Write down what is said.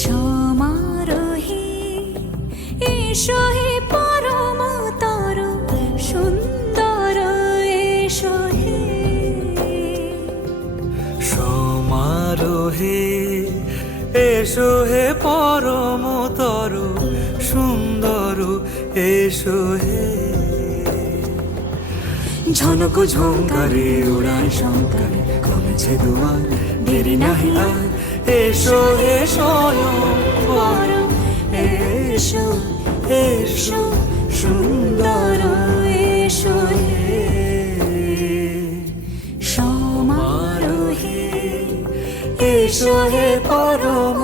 সমারোহে এসো হে পরমতর সুন্দর এসো হে। সমারোহে এসো হে পরমতর সুন্দর এসো হে। ঝনক ঝঙ্কারে উড়ায় শঙ্কারে কমেছে দুয়ার, দেরি নাহি আর এসো হে স্বয়ং বর। এসো এসো সুন্দর এসো হে। সমারোহে এসো হে পরম